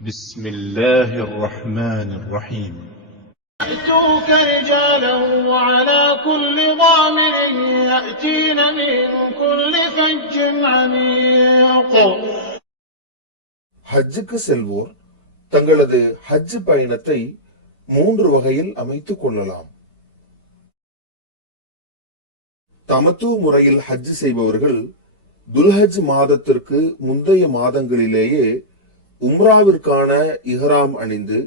بسم الله الرحمن الرحيم. يأتوك رجالا وعلى كل ضامر يأتين من كل فج عميق. ஹஜ்ஜுக்கு செல்வோர் தங்களது ஹஜ் பயணத்தை 3 வகையில் அமைத்துக் கொள்ளலாம். தமத்து முறையில் ஹஜ் செய்பவர்கள் துல்ஹஜ் மாதத்திற்கு முந்தைய மாதங்களிலேயே உம்ராவிற்கான இஹ்ராம் அணிந்து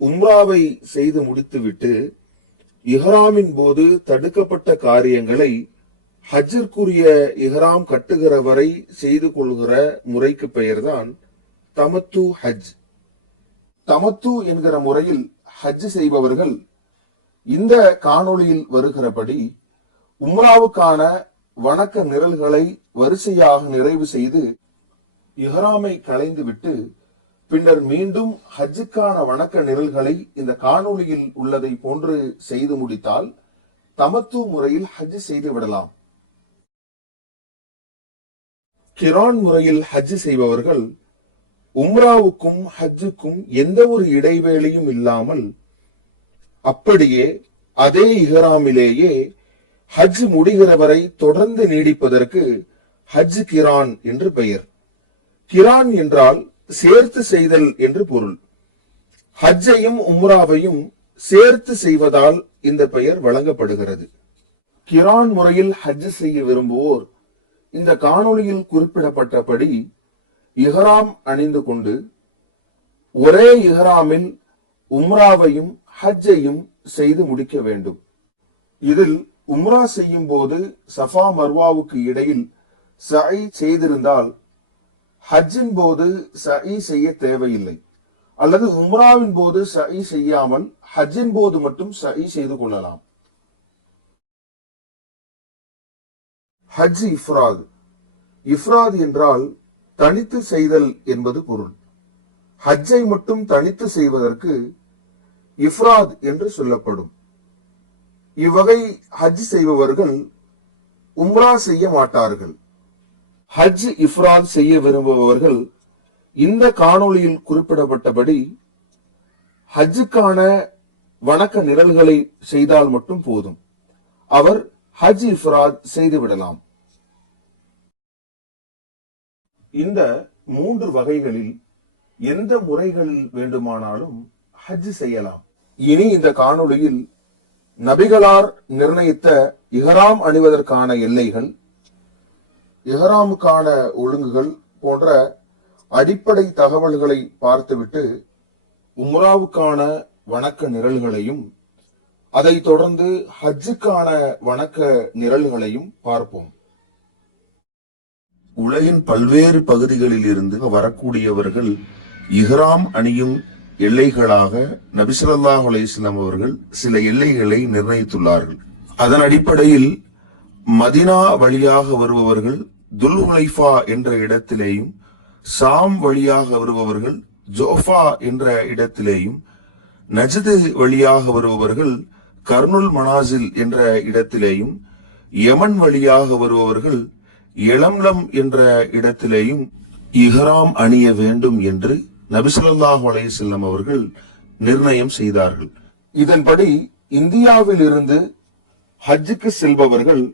உம்ராவை செய்து முடித்துவிட்டு இஹ்ராமின் போது தடுக்கப்பட்ட காரியங்களை ஹஜ்ஜிற்குரிய இஹ்ராம் கட்டுகிற வரை செய்து கொள்கிற முறைக்கு பெயர்தான் தமத்து ஹஜ். தமத்து என்கிற முறையில் ஹஜ் செய்பவர்கள் இந்த காணொளியில் வருகிறபடி உம்ராவுக்கான வணக்க நிரல்களை வரிசையாக நிறைவு செய்து இஹ்ராமை களைந்துவிட்டு பின்னர் மீண்டும் ஹஜ்ஜுக்கான வணக்க நிரல்களை இந்த காணொளியில் உள்ளதை போன்று செய்து முடித்தால் தமத்து முறையில் ஹஜ் செய்து விடலாம். கிரான் முறையில் ஹஜ் செய்பவர்கள் உம்ராவுக்கும் ஹஜ்ஜுக்கும் எந்த ஒரு இடைவேளையும் இல்லாமல் அப்படியே அதே இஹ்ராமிலேயே ஹஜ் முடிகிற வரை தொடர்ந்து நீடிப்பதற்கு ஹஜ் கிரான் என்று பெயர். கிரான் என்றால் சேர்த்து செய்தல் என்று பொருள். ஹஜ்ஜையும் உம்ராவையும் சேர்த்து செய்வதால் இந்த பெயர் வழங்கப்படுகிறது. கிரான் முறையில் ஹஜ் செய்ய விரும்புவோர் இந்த காணொளியில் குறிப்பிடப்பட்டபடி இஹ்ராம் அணிந்து கொண்டு ஒரே இஹ்ராமில் உம்ராவையும் ஹஜ்ஜையும் செய்து முடிக்க வேண்டும். இதில் உம்ரா செய்யும் போது சஃபா மர்வாவுக்கு இடையில் சஇ செய்திருந்தால் ஹஜ்ஜின் போது சஇ செய்ய தேவையில்லை, அல்லது உம்ராவின் போது சஇ செய்யாமல் ஹஜ்ஜின் போது மட்டும் சஇ செய்து கொள்ளலாம். ஹஜ் இஃப்ராத். இஃப்ராத் என்றால் தனித்து செய்தல் என்பது பொருள். ஹஜ்ஜை மட்டும் தனித்து செய்வதற்கு இஃப்ராத் என்று சொல்லப்படும். இவ்வகை ஹஜ் செய்பவர்கள் உம்ரா செய்ய மாட்டார்கள். ஹஜ் இஃப்ராத் செய்ய விரும்புபவர்கள் இந்த காணொளியில் குறிப்பிடப்பட்டபடி ஹஜ்ஜுக்கான வணக்க நிரல்களை செய்தால் மட்டும் போதும். அவர் ஹஜ் இஃப்ராத் செய்துவிடலாம். இந்த 3 வகைகளில் எந்த முறைகளில் வேண்டுமானாலும் ஹஜ் செய்யலாம். இனி இந்த காணொளியில் நபிகளார் நிர்ணயித்த இஹ்ராம் அணிவதற்கான எல்லைகள், இஹ்ராமுக்கான ஒழுங்குகள் போன்ற அடிப்படை தகவல்களை பார்த்துவிட்டு உம்ராவுக்கான வணக்க நிரல்களையும் அதை தொடர்ந்து ஹஜ்ஜுக்கான வணக்க நிரல்களையும் பார்ப்போம். உலகின் பல்வேறு பகுதிகளில் இருந்து வரக்கூடியவர்கள் இஹ்ராம் அணியும் எல்லைகளாக நபி ஸல்லல்லாஹு அலைஹி வஸல்லம் அவர்கள் சில எல்லைகளை நிர்ணயித்துள்ளார்கள். அதன் அடிப்படையில் மதீனா வழியாக வருபவர்கள் துல் ஹுலைஃபா என்ற இடத்திலேயும், சாம் வழியாக வருபவர்கள் ஜோஃபா என்ற இடத்திலேயும், நஜ்து வழியாக வருபவர்கள் கர்னுல் மனாசில் என்ற இடத்திலேயும், யமன் வழியாக வருபவர்கள் எலம்லம் என்ற இடத்திலேயும் இஹ்ராம் அணிய வேண்டும் என்று நபி ஸல்லல்லாஹு அலைஹி வஸல்லம் அவர்கள் நிர்ணயம் செய்தார்கள். இதன்படி இந்தியாவில் இருந்து ஹஜ்ஜுக்கு செல்பவர்கள்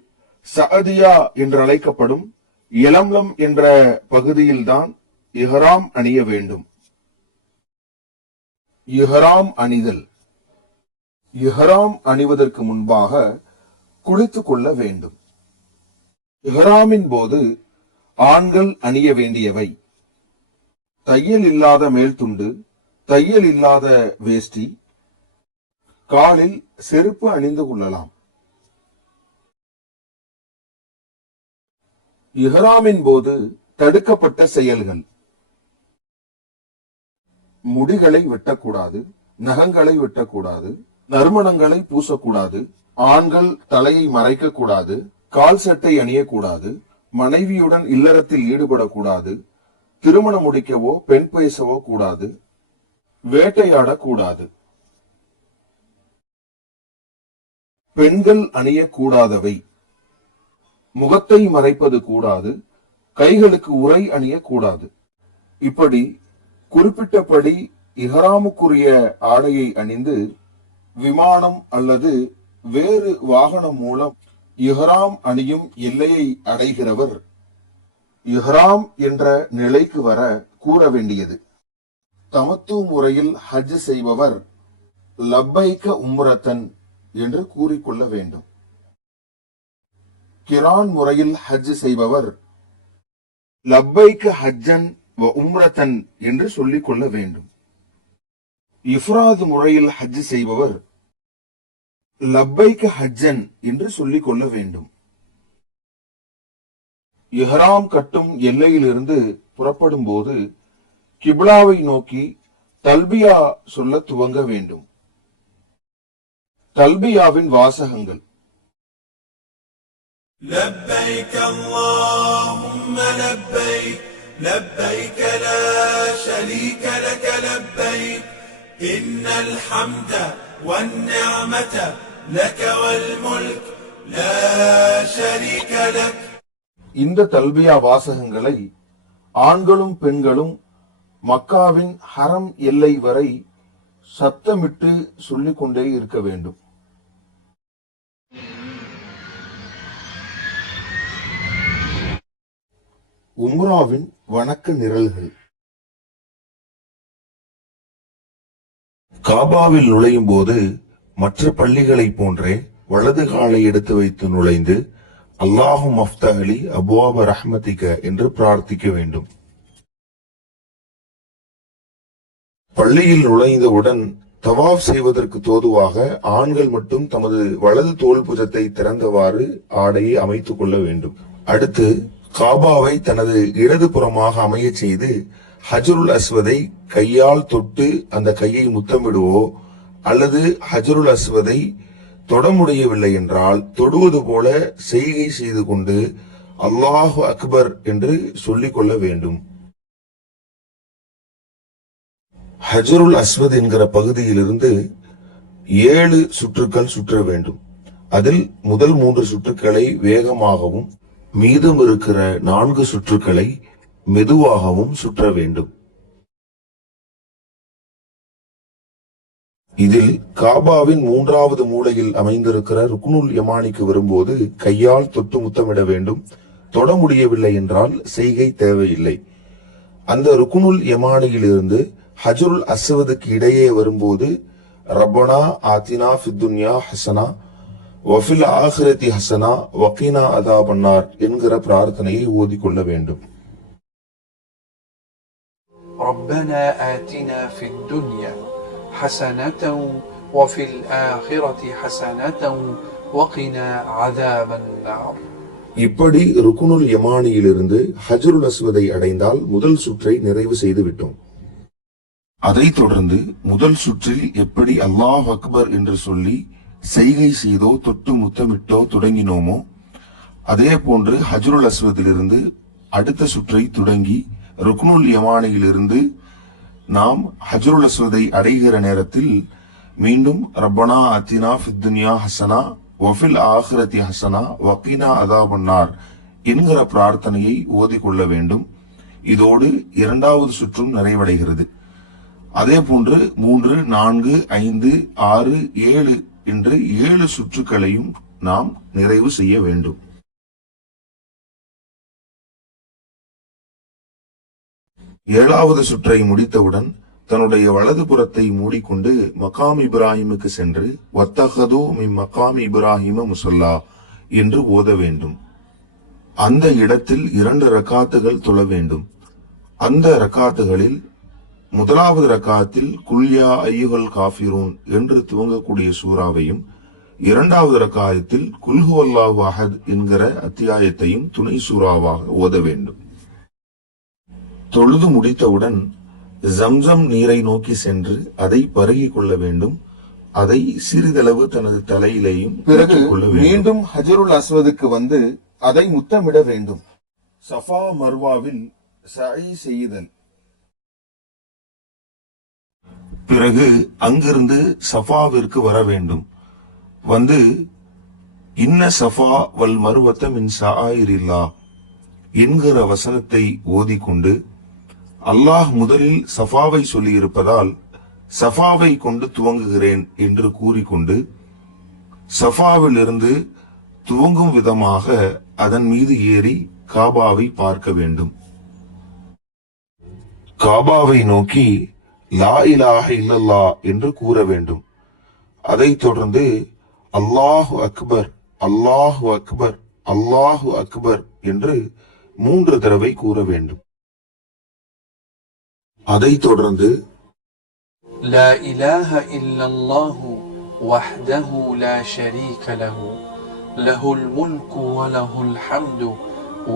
சஅதியா என்று அழைக்கப்படும் எலம்லம் என்ற பகுதியில்தான் இஹ்ராம் அணிய வேண்டும். இஹ்ராம் அணிதல். இஹ்ராம் அணிவதற்கு முன்பாக குளித்துக் கொள்ள வேண்டும். இஹ்ராமின் போது ஆண்கள் அணிய வேண்டியவை: தையல் இல்லாத மேல் துண்டு, தையல் இல்லாத வேஷ்டி, காலில் செருப்பு அணிந்து கொள்ளலாம். இஹ்ராமின் போது தடுக்கப்பட்ட செயல்கள்: முடிகளை வெட்டக்கூடாது, நகங்களை வெட்டக்கூடாது, நறுமணங்களை பூசக்கூடாது, ஆண்கள் தலையை மறைக்க கூடாது, கால் சட்டை அணியக்கூடாது, மனைவியுடன் இல்லறத்தில் ஈடுபடக்கூடாது, திருமணம் முடிக்கவோ பெண் பேசவோ கூடாது, வேட்டையாடக்கூடாது. பெண்கள் அணியக்கூடாதவை: முகத்தை மறைப்பது கூடாது, கைகளுக்கு உறை அணியக்கூடாது. இப்படி குறிப்பிட்டபடி இஹ்ராமுக்குரிய ஆடையை அணிந்து விமானம் அல்லது வேறு வாகனம் மூலம் இஹ்ராம் அணியும் எல்லையை அடைகிறவர் இஹ்ராம் என்ற நிலைக்கு வர கூற வேண்டியது. தமத்து முறையில் ஹஜ் செய்பவர் லப்பைக்க உம்ரத்தன் என்று கூறிக்கொள்ள வேண்டும். கிரான் முறையில் ஹஜ் செய்பவர் லப்பைக்க ஹஜ்ஜன் வ உம்ரத்தன் என்று சொல்லிக் கொள்ள வேண்டும். இஃப்ராத் முறையில் ஹஜ் செய்பவர் லப்பைக்க ஹஜ்ஜன் என்று சொல்லிக் கொள்ள வேண்டும். இஹ்ராம் கட்டும் எல்லையிலிருந்து புறப்படும் போது கிப்லாவை நோக்கி தல்பியா சொல்ல துவங்க வேண்டும். தல்பியாவின் வாசகங்கள்: لبيك اللهم لبيك لبيك لا شريك لك لبيك إن الحمد والنعمة لك والملك لا شريك لك. இந்த தல்பியா வாசகங்களை ஆண்களும் பெண்களும் மக்காவின் ஹரம் எல்லை வரை சத்தமிட்டு சொல்லிக் கொண்டே இருக்க வேண்டும். உம்ராவின் வணக்க நிரல்கள்: காபாவில் நுழையும் போது மற்ற பள்ளிகளை போன்றே வலது காலை எடுத்து வைத்து நுழைந்து அல்லாஹு மஃப்தஹலி அபுவாப ரஹ்மதிக என்று பிரார்த்திக்க வேண்டும். பள்ளியில் நுழைந்தவுடன் தவாப் செய்வதற்கு தோதுவாக ஆண்கள் மட்டும் தமது வலது தோள் புஜத்தை திறந்தவாறு ஆடையை அமைத்துக் கொள்ள வேண்டும். அடுத்து காபாவை தனது இடது புறமாக அமைய செய்து ஹஜருல் அஸ்வதை கையால் தொட்டு அந்த கையை முத்தமிடுவோ அல்லது ஹஜருல் அஸ்வதை தொட முடியவில்லை என்றால் தொடுவது போல செய்கை செய்து கொண்டு அல்லாஹு அக்பர் என்று சொல்லிக் கொள்ள வேண்டும். ஹஜருல் அஸ்வத் என்கிற பகுதியிலிருந்து 7 சுற்றுக்கள் சுற்ற வேண்டும். அதில் முதல் 3 சுற்றுக்களை வேகமாகவும் மீதம் இருக்கிற 4 சுற்றுக்களை மெதுவாகவும் சுற்ற வேண்டும். இதில் காபாவின் 3வது மூலையில் அமைந்திருக்கிற ருக்னுல் யமானிக்கு வரும்போது கையால் தொட்டு முத்தமிட வேண்டும். தொட முடியவில்லை என்றால் செய்கை தேவையில்லை. அந்த ருக்னுல் யமானியிலிருந்து ஹஜருல் அஸ்வதுக்கு இடையே வரும்போது ரப்பனா ஆத்தினா ஃபித் துன்யா ஹஸனா வஃபில் ஆখিরাতি ஹஸனா வகீனா அஸாபன்னார் என்கிற பிரார்த்தனையை ஓதிக்கொள்ள வேண்டும். ربنا آتنا في الدنيا حسنة وفي الآخرة حسنة وقنا عذاب النار. இப்படி ருக்னுல் யமானியிலிருந்து ஹஜருல் அஸ்வதை அடைந்தால் முதல் சுற்றை நிறைவு செய்து விட்டோம். அதைத் தொடர்ந்து முதல் சுற்றில் எப்படி அல்லாஹ் அக்பர் என்று சொல்லி செய்கை செய்தோ தொட்டு முத்தமிட்டோ தொடங்கினோமோ அதே போன்று ஹஜருல் அஸ்வதிலிருந்து அடுத்த சுற்றை தொடங்கி ருக்னுல் யமானியிலிருந்து நாம் ஹஜருல் அஸ்வதை அடைகிற நேரத்தில் மீண்டும் ரப்பனா ஆத்தினா ஃபித் துன்யா ஹஸனா வஃபில் ஆখিরাতি ஹஸனா வகீனா அஸாபன்னார் என்கிற பிரார்த்தனையை ஓதிக்கொள்ள வேண்டும். இதோடு 2வது சுற்றும் நிறைவடைகிறது. அதே போன்று 3, 4, 5, 6, 7 என்று 7 சுற்றுக்களையும் நாம் நிறைவு செய்ய வேண்டும். ஏழாவது சுற்றை முடித்தவுடன் தன்னுடைய வலது புறத்தை மூடிக்கொண்டு மகாம் இப்ராஹிமுக்கு சென்று வத்தஹது மின் மகாம் இப்ராஹிம முஸல்லா என்று ஓத வேண்டும். அந்த இடத்தில் 2 ரக்காத்துகள் தொழ வேண்டும். அந்த ரக்காத்துகளில் முதலாவது ரக்காத்தில் குல்யா ஐயுகல் காஃபிரூன் என்று துவங்கக்கூடிய சூறாவையும் 2வது ரக்காயத்தில் குல்ஹு அல்லாஹு அஹத் என்கிற அத்தியாயத்தையும் துணை சூறாவாக ஓத வேண்டும். தொழுது முடித்தவுடன் ஜம்சம் நீரை நோக்கி சென்று அதை பருகிக் கொள்ள வேண்டும். அதை சிறிதளவு தனது தலையிலேயும் பிறகு மீண்டும் ஹஜருல் அஸ்வதுக்கு வந்து அதை முத்தமிட வேண்டும். சஃபா மர்வாவில் சஇ செய்தல். பிறகு அங்கிருந்து சஃபாவிற்கு வர வேண்டும். வந்து இன்ன சஃபா வல் மர்வத்த மின் ஷஆயிரில்லாஹ் என்கிற வசனத்தை ஓதிக்கொண்டு அல்லாஹ் முதலில் சஃபாவை சொல்லியிருப்பதால் சஃபாவை கொண்டு துவங்குகிறேன் என்று கூறிக்கொண்டு சஃபாவில் இருந்து துவங்கும் விதமாக அதன் மீது ஏறி காபாவை பார்க்க வேண்டும். காபாவை நோக்கி லா இலாஹ இல்லல்லாஹ் என்று கூற வேண்டும். அதைத் தொடர்ந்து அல்லாஹு அக்பர், அல்லாஹு அக்பர், அல்லாஹு அக்பர் என்று 3 தடவை கூற வேண்டும். அதைத் தொடர்ந்து லா இலாஹ இல்லல்லாஹு வஹ்தஹு லா ஷரீக லஹு லஹுல் முல்கு வ லஹுல் ஹம்து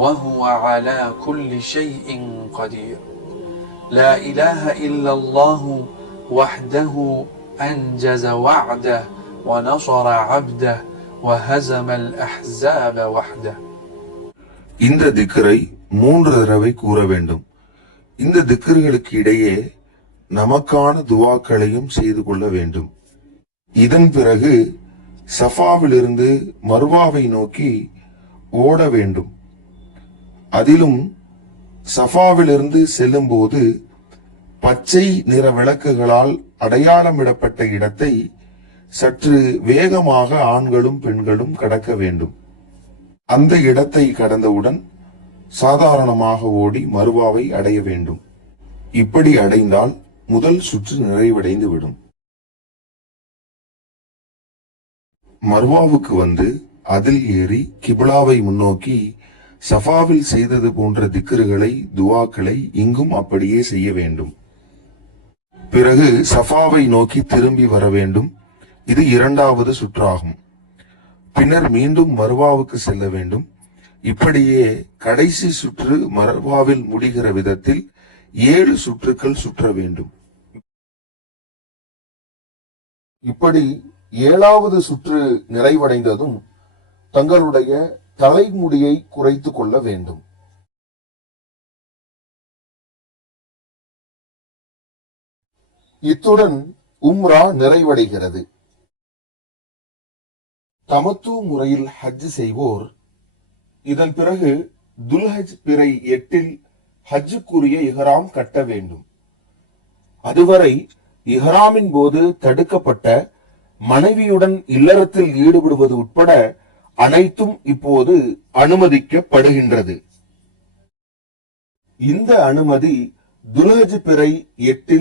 வ ஹுவ அலா குல்லி ஷைஇன் கதீர். லா இலாஹ இல்லல்லாஹு வஹ்தஹு அன்ஜஸ வஅதஹு வ நஸர அப்தஹு வ ஹஸமல் அஹ்ஸாப வஹ்தஹு. இந்த திக்ரை 3 தடவை கூற வேண்டும். இந்த திக்ர்களுக்கு இடையே நமக்கான துவாக்களையும் செய்து கொள்ள வேண்டும். இதன் பிறகு சஃபாவிலிருந்து மர்வாவை நோக்கி ஓட வேண்டும். அதிலும் சஃபாவிலிருந்து செல்லும் போது பச்சை நிற விளக்குகளால் அடையாளமிடப்பட்ட இடத்தை சற்று வேகமாக ஆண்களும் பெண்களும் கடக்க வேண்டும். அந்த இடத்தை கடந்தவுடன் சாதாரணமாக ஓடி மர்வாவை அடைய வேண்டும். இப்படி அடைந்தால் முதல் சுற்று நிறைவடைந்து விடும். மர்வாவுக்கு வந்து அதில் ஏறி கிபிலாவை முன்னோக்கி சஃபாவில் செய்தது போன்ற திக்ருகளை துவாக்களை இங்கும் அப்படியே செய்ய வேண்டும். பிறகு சஃபாவை நோக்கி திரும்பி வர வேண்டும். இது 2வது சுற்றாகும். பின்னர் மீண்டும் மர்வாவுக்கு செல்ல வேண்டும். இப்படியே கடைசி சுற்று மர்வாவில் முடிகிற விதத்தில் 7 சுற்றுக்கள் சுற்ற வேண்டும். இப்படி 7வது சுற்று நிறைவடைந்ததும் தங்களுடைய தலைமுடியை குறைத்துக் கொள்ள வேண்டும். இத்துடன் உம்ரா நிறைவடைகிறது. தமத்து முறையில் ஹஜ் செய்வோர் இதன் பிறகு துல்ஹஜ் பிறை 8 ஹஜ்ஜுக்குரிய இஹ்ராம் கட்ட வேண்டும். அதுவரை இஹ்ராமின் போது தடுக்கப்பட்ட மனைவியுடன் இல்லறத்தில் ஈடுபடுவது உட்பட அனைத்தும் இப்போது அனுமதிக்கப்படுகின்றது. இந்த அனுமதி துல்ஹஜ் பிறை 8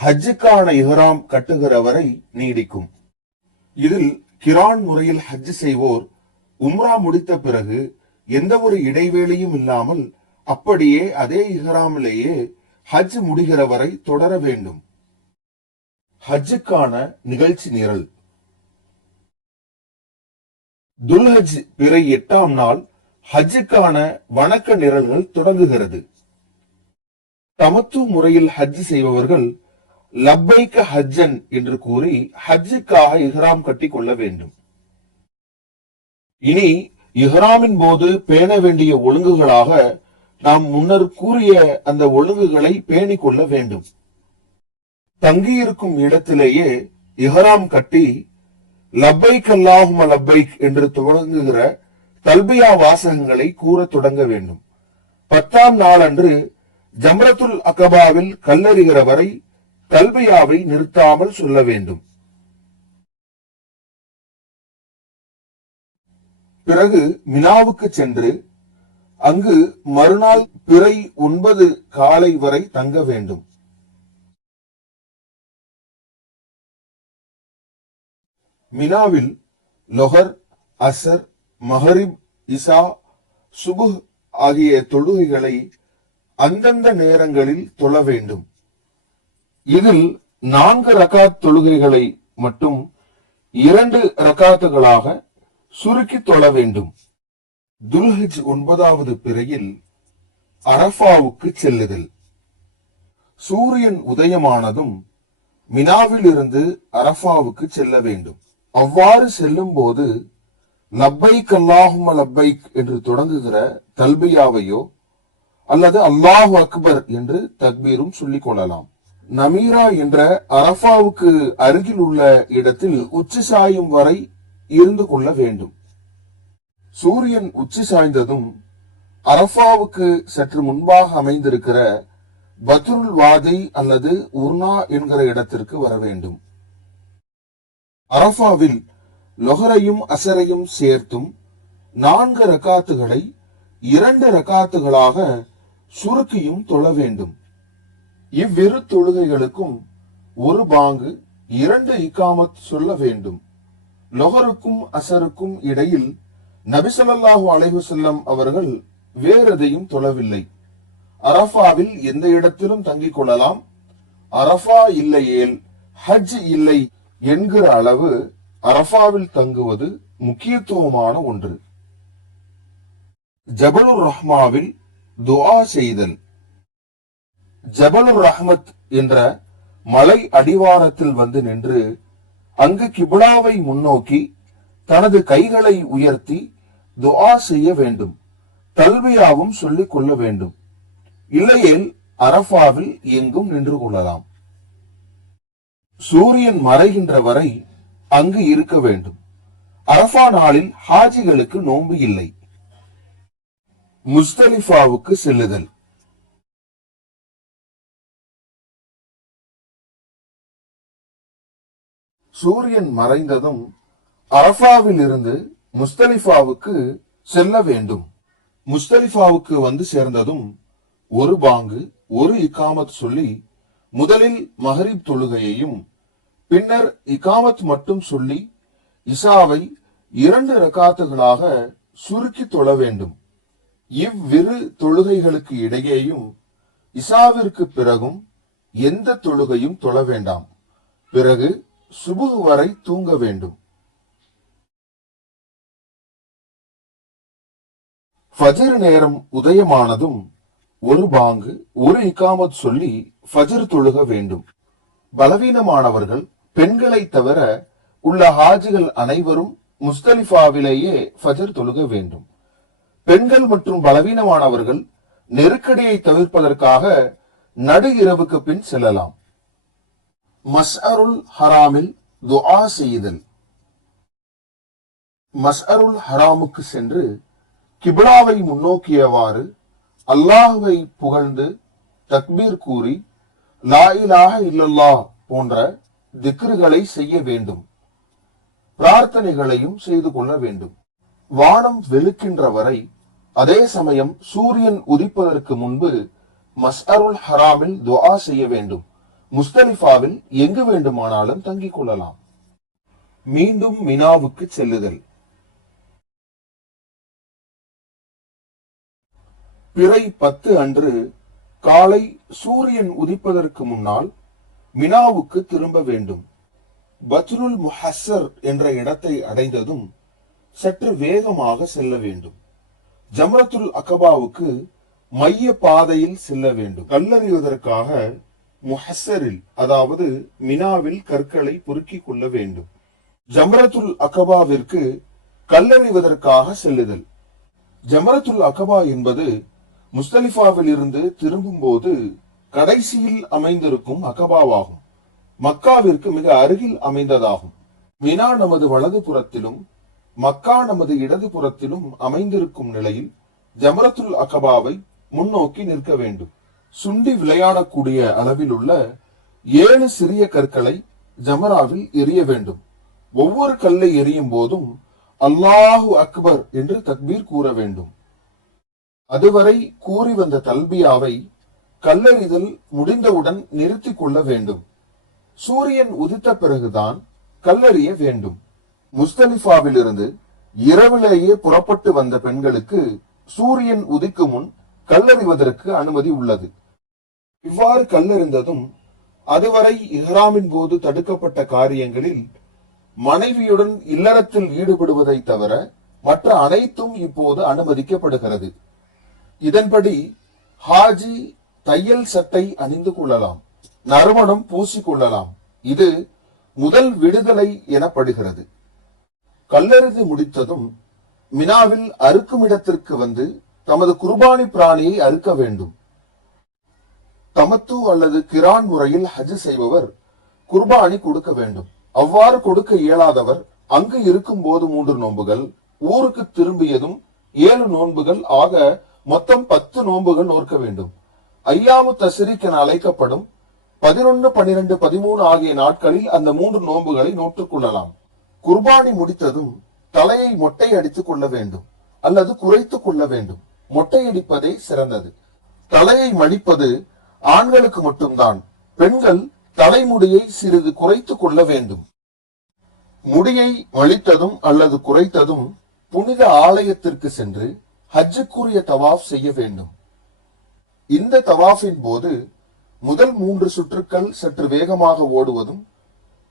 ஹஜ்ஜுக்கான இஹ்ராம் கட்டுகிற வரை நீடிக்கும். இதில் கிரான் முறையில் ஹஜ் செய்வோர் உம்ரா முடித்த பிறகு எந்த ஒரு இடைவேளையும் இல்லாமல் அப்படியே அதே இஹ்ராமிலேயே ஹஜ் முடிகிற வரை தொடர வேண்டும். ஹஜ்ஜுக்கான நிகழ்ச்சி நிரல். துல்ஹஜ் பிறை 8ஆம் நாள் ஹஜ்ஜுக்கான வணக்க நிரல்கள் தொடங்குகிறது. தமத்து முறையில் ஹஜ் செய்பவர்கள் லப்பைக்க ஹஜ்ஜன் என்று கூறி ஹஜ்ஜுக்காக இஹ்ராம் கட்டிக் கொள்ள வேண்டும். இனி இஹ்ராமின் போது பேண வேண்டிய ஒழுங்குகளாக நாம் முன்னர் கூறிய அந்த ஒழுங்குகளை பேணிக் கொள்ள வேண்டும். தங்கியிருக்கும் இடத்திலேயே இஹ்ராம் கட்டி லப்பைக் அல்லாஹும்ம லப்பைக் என்று தொடங்குகிற தல்பியா வாசகங்களை கூற தொடங்க வேண்டும். 10ஆம் நாள் அன்று ஜம்ரத்துல் அகபாவில் கல்லறிகிற வரை தல்பியாவை நிறுத்தாமல் சொல்ல வேண்டும். பிறகு மினாவுக்கு சென்று அங்கு மறுநாள் பிறை 9 காலை வரை தங்க வேண்டும். மினாவில் லொஹர், அசர், மஹரிப், இசா, சுபுஹ் ஆகிய தொழுகைகளை அந்தந்த நேரங்களில் தொழ வேண்டும். இதில் 4 ரகாத் தொழுகைகளை மட்டும் 2 ரகாத்துகளாக சுருக்கி தொழ வேண்டும். துல்ஹஜ் 9வது பிறையில் அரஃபாவுக்கு செல்லுதல். சூரியன் உதயமானதும் மினாவில் இருந்து அரஃபாவுக்கு செல்ல வேண்டும். அவ்வாறு செல்லும் போது லப்பைக் அல்லாஹும்ம லப்பைக் என்று தொடங்குகிற தல்பியாவையோ அல்லது அல்லாஹு அக்பர் என்று தக்பீரும் சொல்லிக் கொள்ளலாம். நமீரா என்ற அரஃபாவுக்கு அருகில் உள்ள இடத்தில் உச்சி சாயும் வரை இருந்து கொள்ள வேண்டும். சூரியன் உச்சி சாய்ந்ததும் அரஃபாவுக்கு சற்று முன்பாக அமைந்திருக்கிற பத்ருல் வாதி அல்லது உர்னா என்கிற இடத்திற்கு வர வேண்டும். அரஃபாவில் லொஹரையும் அசரையும் சேர்த்தும் 4 ரகாத்துகளை 2 ரகாத்துகளாக சுருக்கியும் தொழ வேண்டும். இவ்விரு தொழுகைகளுக்கும் ஒரு பாங்கு 2 இகாமத் சொல்ல வேண்டும். லொஹருக்கும் அசருக்கும் இடையில் நபி ஸல்லல்லாஹு அலைஹி வஸல்லம் அவர்கள் வேறெதையும் தொழவில்லை. அரஃபாவில் எந்த இடத்திலும் தங்கிக் கொள்ளலாம். அரஃபா இல்லையேல் ஹஜ் இல்லை என்கிற அளவு அரஃபாவில் தங்குவது முக்கியத்துவமான ஒன்று. ஜபலுர் ரஹ்மாவில் துஆ செய்தல். ஜபலுர் ரஹ்மத் என்ற மலை அடிவாரத்தில் வந்து நின்று அங்கு கிப்லாவை முன்னோக்கி தனது கைகளை உயர்த்தி துஆ செய்ய வேண்டும். தல்பியாவும் சொல்லிக் கொள்ள வேண்டும். இல்லையேல் அரஃபாவில் எங்கும் நின்று கொள்ளலாம். சூரியன் மறைகின்ற வரை அங்கு இருக்க வேண்டும். அரஃபா நாளில் ஹாஜிகளுக்கு நோன்பு இல்லை. முஸ்தலிஃபாவுக்கு செல்லுதல். சூரியன் மறைந்ததும் அரஃபாவில் இருந்து முஸ்தலிஃபாவுக்கு செல்ல வேண்டும். முஸ்தலிஃபாவுக்கு வந்து சேர்ந்ததும் ஒரு பாங்கு ஒரு இகாமத் சொல்லி முதலில் மஹரிப் தொழுகையையும் பின்னர் இகாமத் மட்டும் சொல்லி இசாவை 2 ரகாத்துகளாக சுருக்கி தொழ வேண்டும். இவ்விரு தொழுகைகளுக்கு இடையேயும் இசாவிற்கு பிறகும் எந்த தொழுகையும் தொழ வேண்டாம். பிறகு சுபுஹ் வரை தூங்க வேண்டும். ஃபஜ்ர் நேரம் உதயமானதும் ஒரு பாங்கு ஒரு இகாமத் சொல்லி ஃபஜ்ர் தொழுக வேண்டும். பலவீனமானவர்கள் பெண்களை தவிர உள்ள ஹாஜிகள் அனைவரும் முஸ்தலிஃபாவிலேயே ஃபஜ்ர் தொழுக வேண்டும். பெண்கள் மற்றும் பலவீனமானவர்கள் நெருக்கடியை தவிர்ப்பதற்காக நடு இரவுக்கு பின் செல்லலாம். மஸ்அருல் ஹராமில் துஆ செய்தல். மஸ்அருல் ஹராமுக்கு சென்று கிப்லாவை முன்னோக்கியவாறு அல்லாஹுவை புகழ்ந்து தக்பீர் கூறி லா இலாஹ இல்லல்லாஹ் போன்ற திக்ருகளை செய்ய வேண்டும். பிரார்த்தனைகளையும் செய்து கொள்ள வேண்டும். வானம் வெளுக்கின்ற வரை, அதே சமயம் சூரியன் உதிப்பதற்கு முன்பு மஸ்அருல் ஹராமில் துஆ செய்ய வேண்டும். முஸ்தலிஃபாவில் எங்கு வேண்டுமானாலும் தங்கிக் கொள்ளலாம். மீண்டும் மினாவுக்கு செல்லுதல். பிறை 10 அன்று காலை சூரியன் உதிப்பதற்கு முன்னால் மினாவுக்கு திரும்ப வேண்டும். பத்ருல் முஹஸ்ஸர் என்ற இடத்தை அடைந்ததும் சற்று வேகமாக செல்ல வேண்டும். ஜம்ரத்துல் அகபாவுக்கு மைய பாதையில் செல்ல வேண்டும். கல்லறிவதற்காக முஹஸ்ஸரில் அதாவது மினாவில் கற்களை பொறுக்கிக் கொள்ள வேண்டும். ஜம்ரத்துல் அகபாவிற்கு கல்லறிவதற்காக செல்லுதல். ஜம்ரத்துல் அகபா என்பது முஸ்தலிஃபாவில் இருந்து திரும்பும் போது கடைசியில் அமைந்திருக்கும் அகபாவாகும். மக்காவிற்கு மிக அருகில் அமைந்ததாகும். மினா நமது வலது புறத்திலும் மக்கா நமது இடது புறத்திலும் அமைந்திருக்கும் நிலையில் ஜம்ரத்துல் அகபாவை முன்னோக்கி நிற்க வேண்டும். சுண்டி விளையாடக்கூடிய அளவில் உள்ள 7 சிறிய கற்களை ஜமராவில் எறிய வேண்டும். ஒவ்வொரு கல்லை எறியும் போதும் அல்லாஹு அக்பர் என்று தக்பீர் கூற வேண்டும். அதுவரை கூறி வந்த தல்பியாவை கல்லெறிதல் முடிந்தவுடன் நிறுத்திக் கொள்ள வேண்டும். சூரியன் உதித்த பிறகுதான் கல்லெறிய வேண்டும். முஸ்தலிஃபாவில் இருந்து இரவிலேயே புறப்பட்டு வந்த பெண்களுக்கு சூரியன் உதிக்கும் முன் கல்லெறிவதற்கு அனுமதி உள்ளது. இவ்வாறு கல்லெறிந்ததும் அதுவரை இஹ்ராமின் போது தடுக்கப்பட்ட காரியங்களில் மனைவியுடன் இல்லறத்தில் ஈடுபடுவதை தவிர மற்ற அனைத்தும் இப்போது அனுமதிக்கப்படுகிறது. இதன்படி ஹாஜி தையல் சட்டை அணிந்து கொள்ளலாம், நறுமணம் பூசிக்கொள்ளலாம். இது முதல் விடுதலை எனப்படுகிறது. கல்லெறிந்து முடித்ததும் மினாவில் அறுக்கும் இடத்திற்கு வந்து தமது குர்பானி பிராணியை அறுக்க வேண்டும். தமத்து அல்லது கிரான் முறையில் ஹஜ் செய்பவர் குர்பானி கொடுக்க வேண்டும். அவ்வாறு கொடுக்க இயலாதவர் அங்கு இருக்கும் போது 3 நோன்புகள், ஊருக்கு திரும்பியதும் 7 நோன்புகள் ஆக மொத்தம் 10 நோன்புகள் நோக்க வேண்டும். ஐயாமு தஸ்ரீக் என அழைக்கப்படும் 11, 12, 13 ஆகிய நாட்களில் அந்த 3 நோன்புகளை நோற்றுக் கொள்ளலாம். குர்பானி முடித்ததும் தலையை மொட்டை அடித்துக் கொள்ள வேண்டும் அல்லது குறைத்துக் கொள்ள வேண்டும். மொட்டையடிப்பதே சிறந்தது. தலையை மடிப்பது ஆண்களுக்கு மட்டும்தான். பெண்கள் தலைமுடியை சிறிது குறைத்துக் கொள்ள வேண்டும். முடியை மழித்ததும் அல்லது குறைத்ததும் புனித ஆலயத்திற்கு சென்று ஹஜ்ஜுக்குரிய தவாஃப் செய்ய வேண்டும். இந்த தவாஃபின் போது முதல் 3 சுற்றுக்கள் சற்று வேகமாக ஓடுவதும்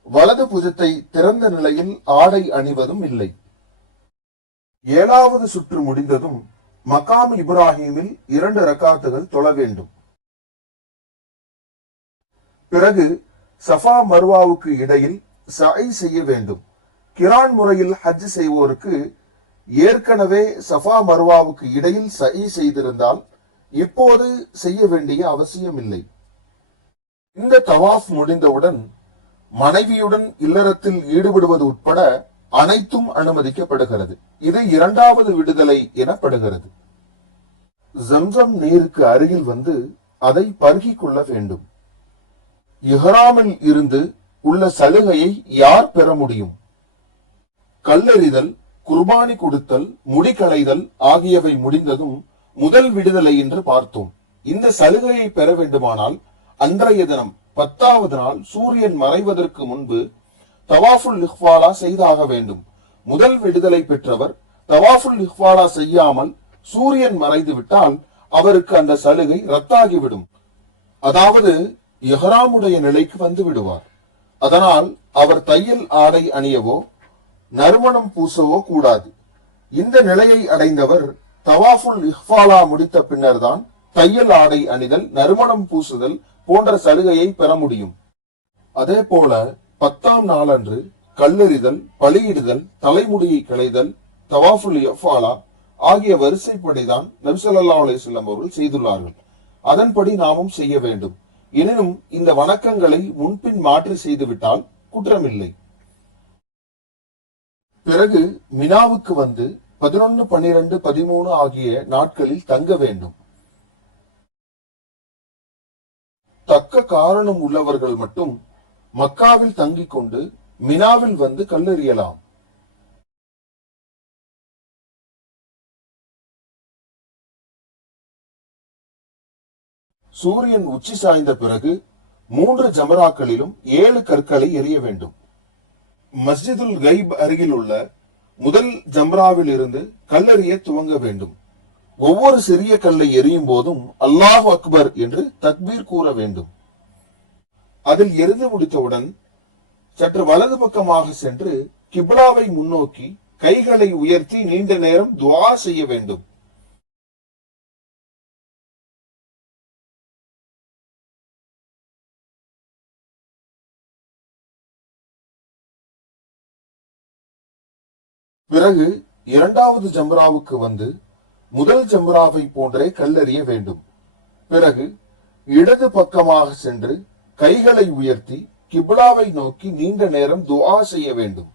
வலது புஜத்தை திறந்த நிலையில் ஆடை அணிவதும் இல்லை. 7வது சுற்று முடிந்ததும் மகாம் இப்ராஹிமில் 2 ரக்காத்துகள் தொழ வேண்டும். பிறகு சஃபா மர்வாவுக்கு இடையில் சஐ செய்ய வேண்டும். கிரான் முறையில் ஹஜ் செய்வோருக்கு ஏற்கனவே சஃபா மர்வாவுக்கு இடையில் சஐ செய்திருந்தால் இப்போது செய்ய வேண்டிய அவசியம் இல்லை. இந்த தவாஃப் முடிந்தவுடன் மனைவியுடன் இல்லறத்தில் ஈடுபடுவது உட்பட அனைத்தும் அனுமதிக்கப்படுகிறது. இது 2வது விடுதலை எனப்படுகிறது. ஜம்சம் நீருக்கு அருகில் வந்து அதை பருகிக் கொள்ள வேண்டும். இஹ்ராமில் இருந்து உள்ள சலுகையை யார் பெற முடியும்? கல்லெறிதல், குர்பானி கொடுத்தல், முடிகளைதல் ஆகியவை முடிந்ததும் முதல் விடுதலை என்று பார்த்தோம். இந்த சலுகையை பெற வேண்டுமானால் அன்றைய தினம் 10வது நாள் சூரியன் மறைவதற்கு முன்பு தவாஃபுல் இஃபாலா செய்தாக வேண்டும். முதல் விடுதலை பெற்றவர் தவாஃபுல் இஃபாலா செய்யாமல் சூரியன் மறைந்து விட்டால் அவருக்கு அந்த சலுகை ரத்தாகிவிடும். அதாவது இஹ்ராமுடைய நிலைக்கு வந்து விடுவார். அதனால் அவர் தையல் ஆடை அணியவோ நறுமணம் பூசவோ கூடாது. இந்த நிலையை அடைந்தவர் தவாஃபுல் இஃபாலா முடித்த பின்னர் தான் தையல் ஆடை அணிதல், நறுமணம் பூசுதல் போன்ற சலுகையை பெற முடியும். அதே போல 10ஆம் நாளன்று கல்லெறிதல், பலியிடுதல், தலைமுடியை களைதல், தவாஃபுல் இஃபாலா ஆகிய வரிசைப்படிதான் நபி ஸல்லல்லாஹு அலைஹி வஸல்லம் அவர்கள் செய்துள்ளார்கள். அதன்படி நாமும் செய்ய வேண்டும். எனினும் இந்த வணக்கங்களை முன்பின் மாற்றி செய்துவிட்டால் குற்றமில்லை. பிறகு மினாவுக்கு வந்து 11, 12, 13 ஆகிய நாட்களில் தங்க வேண்டும். தக்க காரணம் உள்ளவர்கள் மட்டும் மக்காவில் தங்கிக் கொண்டு மினாவில் வந்து கல்லெறியலாம். சூரியன் உச்சி சாய்ந்த பிறகு 3 ஜமராக்களிலும் 7 கற்களை எறிய வேண்டும். மஸ்ஜிதுல் கைப் அருகில் உள்ள முதல் ஜம்ராவில் இருந்து கல்லெறிய துவங்க வேண்டும். ஒவ்வொரு சிறிய கல்லை எறியும் போதும் அல்லாஹ் அக்பர் என்று தக்பீர் கூற வேண்டும். அதில் எரிந்து முடித்தவுடன் சற்று வலது பக்கமாக சென்று கிப்லாவை முன்னோக்கி கைகளை உயர்த்தி நீண்ட நேரம் துஆ செய்ய வேண்டும். பிறகு 2வது ஜம்ராவுக்கு வந்து முதல் ஜம்ராவை போன்றே கல்லெறிய வேண்டும். பிறகு இடது பக்கமாக சென்று கைகளை உயர்த்தி கிப்லாவை நோக்கி நீண்ட நேரம் துஆ செய்ய வேண்டும்.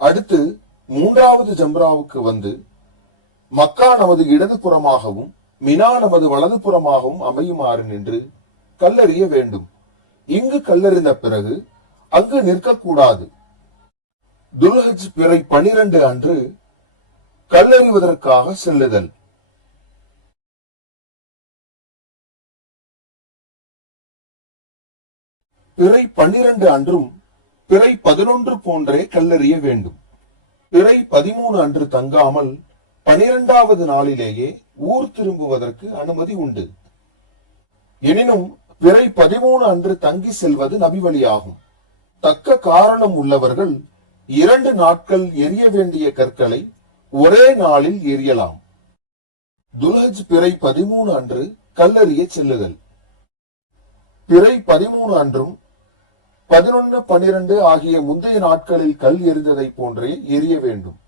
அடுத்து 3வது ஜம்ராவுக்கு வந்து மக்கா நமது இடது புறமாகவும் மினா நமது வலது புறமாகவும் அமையுமாறு நின்று கல்லெறிய வேண்டும். இங்கு கல்லெறிந்த பிறகு அங்கு நிற்கக்கூடாது. துல்ஹஜ் பிறை 12 அன்று கல்லெறிவதற்காக செல்லுதல். பிறை 12 அன்றும் பிறை 11 போன்றே கல்லெறிய வேண்டும். பிறை 13 அன்று தங்காமல் 12வது நாளிலேயே ஊர் திரும்புவதற்கு அனுமதி உண்டு. எனினும் பிறை 13 அன்று தங்கி செல்வது நபி வழியாகும். தக்க காரணம் உள்ளவர்கள் 2 நாட்கள் எரிய வேண்டிய கற்களை ஒரே நாளில் எரியலாம். துல்ஹஜ் பிறை 13 அன்று கல்லெறிய செல்லுதல். பிறை 13 அன்றும் 11, 12 ஆகிய முந்தைய நாட்களில் கல் எரிந்ததை போன்றே எரிய வேண்டும்.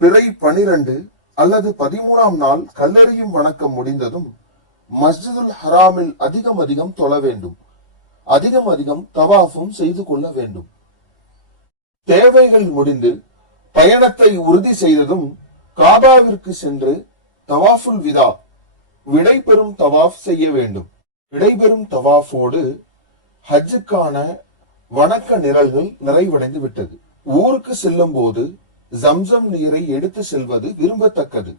பிறை 12 அல்லது 13ஆம் நாள் கல்லெறியும் வணக்கம் முடிந்ததும் மஸ்ஜிதுல் ஹராமில் அதிகம் தொழ வேண்டும். அதிகம் தவாஃபும் செய்து கொள்ள வேண்டும். தேவைகள் முடிந்து பயணத்தை உறுதி செய்ததும் காபாவிற்கு சென்று தவாஃபுல் விதா விடைபெறும் தவாஃப் செய்ய வேண்டும். விடைபெறும் தவாஃபோடு ஹஜ்ஜுக்கான வணக்க நிரல்கள் நிறைவடைந்து விட்டது. ஊருக்கு செல்லும் போது ஜம்சம் நீரை எடுத்து செல்வது விரும்பத்தக்கது.